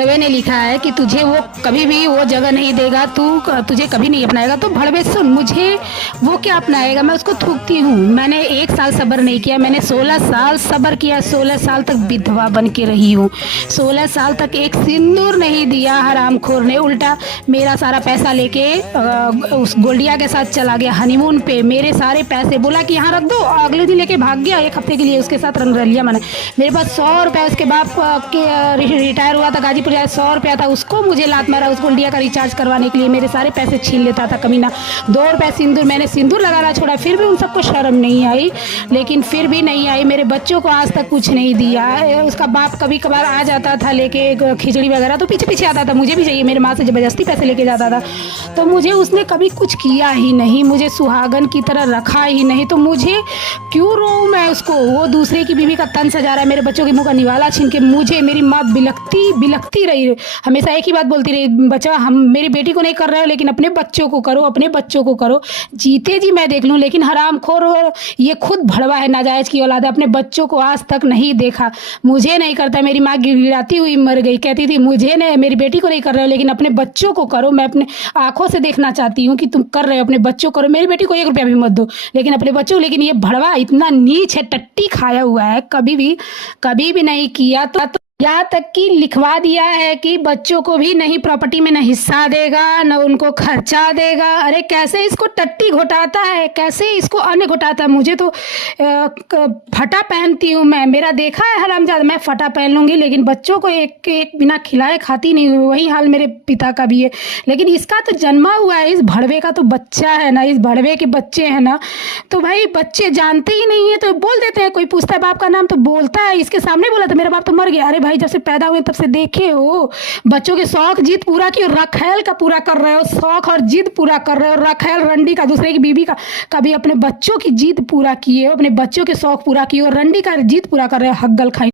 भड़वे ने लिखा है कि तुझे वो कभी भी वो जगह नहीं देगा, तुझे कभी नहीं अपनाएगा। तो भड़वे सुन, मुझे वो क्या अपनाएगा, मैं उसको थूकती हूँ। मैंने 1 साल सब्र नहीं किया, मैंने 16 साल सब्र किया। 16 साल तक विधवा बन के रही हूँ। 16 साल तक एक सिंदूर नहीं दिया हरामखोर ने। उल्टा मेरा सारा पैसा लेके उस गोल्डिया के साथ चला गया हनीमून पे। मेरे सारे पैसे बोला कि यहाँ रख दो, अगले दिन लेके भाग गया 1 हफ्ते के लिए उसके साथ रंग लिया मैंने। मेरे पास 100 रुपया उसके बाप के रिटायर हुआ था गाजीपुर जाए, 100 रुपया था, उसको मुझे लात मारा उस गोल्डिया का रिचार्ज करवाने के लिए। मेरे सारे पैसे छीन लेता था कमीना। 2 रुपये सिंदूर, मैंने सिंदूर लगाना छोड़ा, फिर भी उन सबको शर्म नहीं आई। लेकिन फिर भी नहीं आई। मेरे बच्चों को आज तक कुछ नहीं दिया। उसका बाप कभी कभार आ जाता था लेके खिचड़ी वगैरह, तो पीछे पीछे आता था, मुझे भी चाहिए। मेरे माँ से जबरदस्ती पैसे लेके जाता था। तो मुझे उसने कभी कुछ किया ही नहीं, मुझे सुहागन की तरह रखा ही नहीं। तो मुझे क्यों रोऊं मैं उसको? वो दूसरे की बीवी का तन सजा रहा है, मेरे बच्चों के मुंह का निवाला छीन के। मुझे मेरी माँ बिलखती रही, हमेशा एक ही बात बोलती रही, बच्चा हम मेरी बेटी को नहीं कर रहे हो लेकिन अपने बच्चों को करो, अपने बच्चों को करो। जीते जी मैं देख लूं, लेकिन हरामखोर ये खुद भड़वा है, नाजायज की औलाद है। अपने बच्चों को आज तक नहीं देखा, मुझे नहीं करता। मेरी माँ गिड़गिड़ाती हुई मर गई, कहती थी मुझे नहीं, मेरी बेटी को नहीं कर रहे हो लेकिन अपने बच्चों को करो। मैं अपने आंखों से देखना चाहती हूँ कि तुम कर रहे हो, अपने बच्चों करो। मेरी बेटी को 1 रुपया भी मत दो लेकिन अपने बच्चों। लेकिन ये भड़वा इतना नीच है, टट्टी खाया हुआ है, कभी भी नहीं किया। तो यहाँ तक कि लिखवा दिया है कि बच्चों को भी नहीं, प्रॉपर्टी में न हिस्सा देगा, न उनको खर्चा देगा। अरे कैसे इसको टट्टी घोटाता है, कैसे इसको अन्न घोटाता है। मुझे तो फटा पहनती हूँ मैं, मेरा देखा है हरामजादा, मैं फटा पहन लूँगी लेकिन बच्चों को एक बिना खिलाए खाती नहीं हूँ। वही हाल मेरे पिता का भी है। लेकिन इसका तो जन्मा हुआ है, इस भड़वे का तो बच्चा है ना, इस भड़वे के बच्चे हैं ना। तो भाई बच्चे जानते ही नहीं है तो बोल देते हैं। कोई पूछता है बाप का नाम तो बोलता है, इसके सामने बोला था मेरा बाप तो मर गया। अरे भाई जब से पैदा हुए तब से देखे हो, बच्चों के शौक जिद पूरा किए, रखेल का पूरा कर रहे हो, शौक और जिद पूरा कर रहे हो। रखेल रंडी का, दूसरे की बीवी का, कभी अपने बच्चों की जिद पूरा किए हो, अपने बच्चों के शौक पूरा किए हो, रंडी का जिद पूरा कर रहे हो। हग्गल खाई